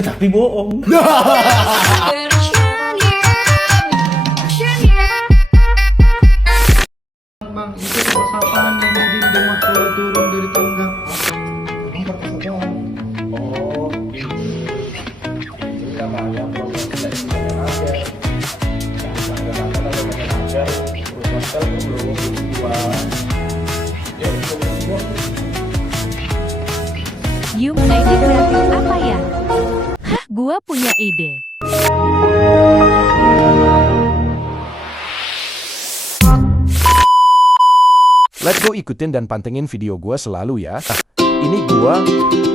Tapi bohong. Bang, itu kok sapaan yang di dinding waktu lo turun dari tangga. Oh, ini namanya program seleksinya aja. Yang sangka-sangka ada manajer, terus hotel belum dua. Ya, dua. Yum, ide kreatif apa ya? Hah, gua punya ide. Let's go ikutin dan pantengin video gua selalu ya. Nah, ini gua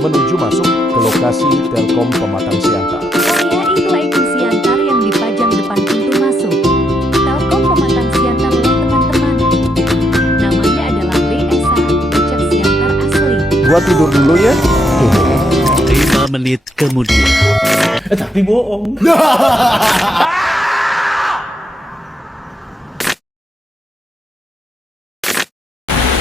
menuju masuk ke lokasi Telkom Pematang Siantar. Oh ya, itu ikon Siantar yang dipajang depan pintu masuk. Telkom Pematang Siantar loh teman-teman. Namanya adalah BSA, Ucap Siantar asli. Gua tidur dulu ya. 5 menit kemudian. Tapi bohong.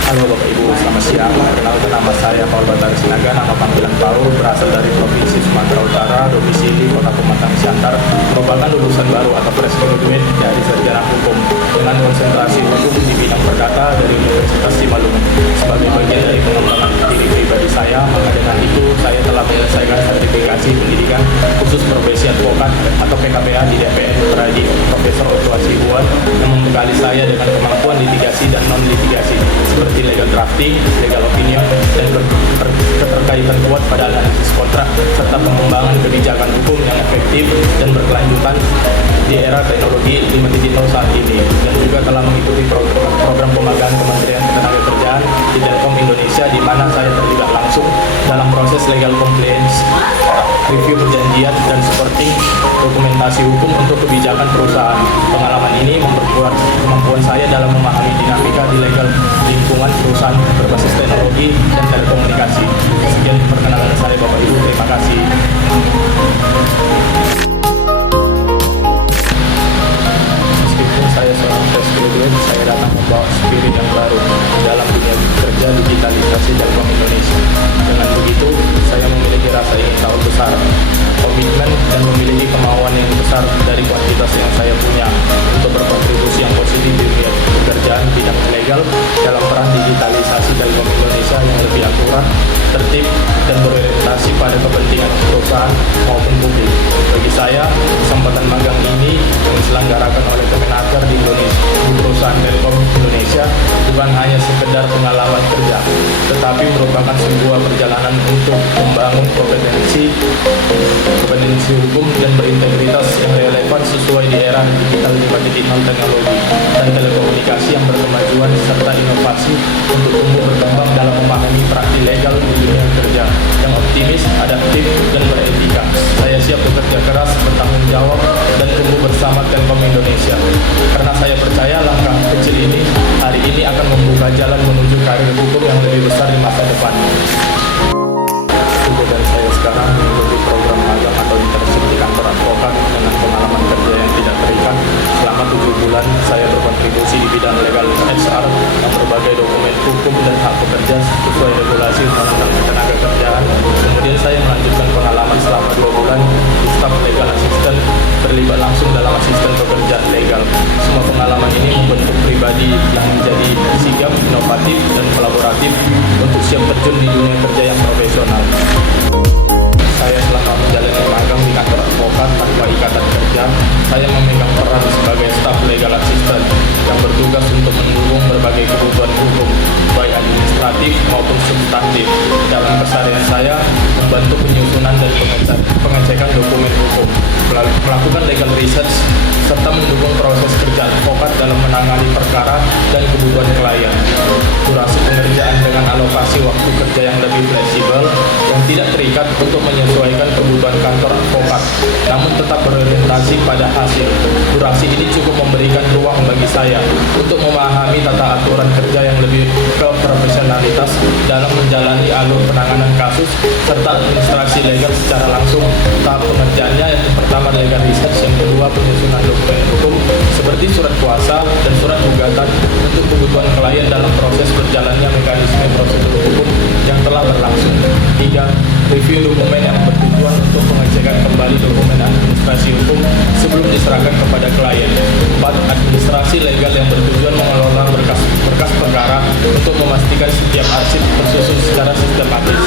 Halo Bapak Ibu, selamat siang. Perkenalkan nama saya Paul Batari Sinaga, nama panggilan Paul, berasal dari Provinsi Sumatera Utara, domisili Kota Pematang Siantar, merupakan lulusan baru atau fresh graduate dari sarjana hukum dengan konsentrasi hukum di bidang perdata dari Universitas Simalungun. Sebagai bagian dari pengembangan diri pribadi saya, maka dengan itu saya telah menyelesaikan sertifikasi pendidikan khusus profesi advokat atau PKPA di DPN Raji Profesor Otto Hasibuan yang membekali saya dengan kemampuan litigasi dan non-litigasi seperti legal drafting, legal opinion, dan keterkaitan kuat pada analisis kontrak serta pengembangan kebijakan hukum yang efektif dan berkelanjutan di era teknologi 5.0 saat ini, dan juga telah mengikuti program pemagangan Kementerian Ketenagakerjaan di Telkom Indonesia, di mana saya terlibat langsung dalam proses legal compliance, review perjanjian, dan supporting dokumentasi hukum untuk kebijakan perusahaan. Pengalaman ini memperkuat kemampuan saya dalam memahami dinamika di legal lingkungan perusahaan berbasis teknologi dan telekomunikasi. Sekian perkenalan saya Bapak Ibu, terima kasih. Meskipun saya seorang fresh graduate, saya datang membawa spirit yang baru dalam dunia kerja digitalisasi Telkom Indonesia. Dengan begitu, saya memiliki rasa ingin tahu besar, komitmen, dan memiliki kemauan yang besar dari kuantitas yang saya punya untuk berkontribusi yang positif di dunia pekerjaan bidang legal dalam peran digitalisasi Telkom Indonesia yang lebih akurat, tertib, dan berorientasi pada kepentingan perusahaan maupun publik. Bagi saya, kesempatan magang ini yang diselenggarakan oleh Kemenaker di Indonesia, di perusahaan Telkom Indonesia, bukan hanya sekedar pengalaman kerja, tetapi merupakan sebuah perjalanan untuk membangun kompetensi hukum dan berintegritas yang relevan sesuai di era digital 5.0 teknologi dan telekomunikasi yang berkemajuan serta inovasi untuk tumbuh berkembang dalam memahami praktik legal di dunia kerja yang optimis, adaptif, dan beretika. Saya siap bekerja keras, bertanggung jawab, dan tumbuh bersama Telkom Indonesia. Karena saya percaya langkah kecil ini hari ini akan membuka jalan menuju karir hukum yang lebih besar di masa depan. Tugas dari saya sekarang mengikuti program magang atau internship di kantor advokat dengan pengalaman kerja yang tidak terikat. Selama 7 bulan, saya berkontribusi di bidang legal HR yang berbagai dokumen hukum dan hak pekerja sesuai regulasi Undang-Undang Ketenagakerjaan. Kemudian saya melanjutkan pengalaman selama 2 bulan di staf legal assistant, terlibat langsung dalam asisten pekerjaan legal. Semua pengalaman ini membentuk pribadi yang menjadi sigap, inovatif, dan kolaboratif untuk siap terjun di dunia kerja yang profesional. Saya selama menjalani magang di kantor advokat tanpa ikatan kerja, saya memegang peran sebagai staf legal assistant yang bertugas untuk mendukung berbagai kebutuhan hukum, baik administratif maupun substantif. Dalam keseharian saya, membantu penyusunan dan pengecekan dokumen hukum, melakukan legal research, serta mendukung proses kerja advokat dalam menangani perkara dan kebutuhan klien. Durasi pengerjaan dengan alokasi waktu kerja yang lebih fleksibel, yang tidak terikat untuk menyesuaikan kebutuhan kantor advokat, namun tetap berorientasi pada hasil. Durasi ini cukup memberikan ruang bagi saya untuk memahami tata aturan kerja yang lebih ke profesionalitas dalam menjalani alur penanganan kasus serta administrasi legal secara langsung. Tahap pengerjaannya yang pertama legal research, yang kedua penyusunan dokumen hukum seperti surat kuasa dan surat gugatan untuk kebutuhan klien dalam proses berjalannya mekanisme prosedur hukum yang telah berlangsung. 3. Review dokumen yang bertujuan untuk pengecekan konsultasi hukum sebelum diserahkan kepada klien. 4. Administrasi legal yang bertujuan mengelola berkas perkara untuk memastikan setiap arsip tersusun secara sistematis.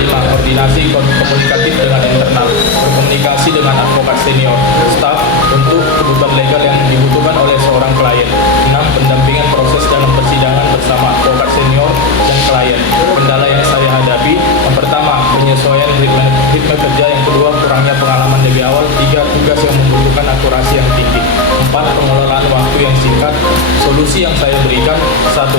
5. Koordinasi komunikatif dengan internal, berkomunikasi dengan advokat senior, staf untuk kebutuhan legal yang dibutuhkan oleh seorang klien. 6. Pendampingan proses dalam persidangan bersama advokat senior dan klien. Kendala yang saya hadapi, yang pertama, penyesuaian ritme kerja, yang kedua, kurangnya pengalaman lebih awal, 3. Tugas yang membutuhkan akurasi yang tinggi, 4. Pengelolaan waktu yang singkat. Solusi yang saya berikan, 1.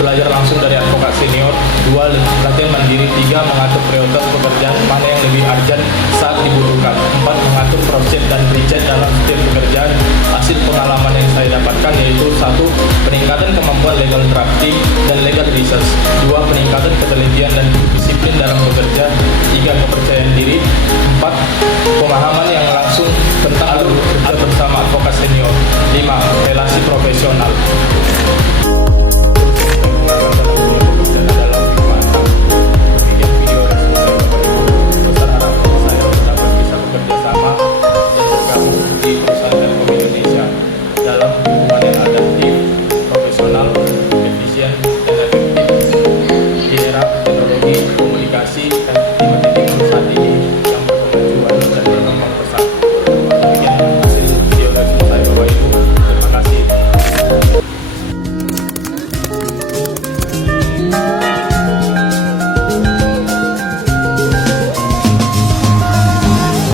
Belajar langsung dari advokat senior, 2. Latihan mandiri, 3. Mengatur prioritas pekerjaan mana yang lebih urgent saat dibutuhkan, 4. Mengatur cross-check dan pre-check dalam setiap pekerjaan. Hasil pengalaman yang saya dapatkan yaitu 1. Peningkatan kemampuan legal drafting dan legal research, 2. Peningkatan ketelitian dan disiplin dalam bekerja, 3. Kepercayaan diri, 4. Pemahaman yang langsung tentang alur kerja bersama advokat senior, 5. Relasi profesional.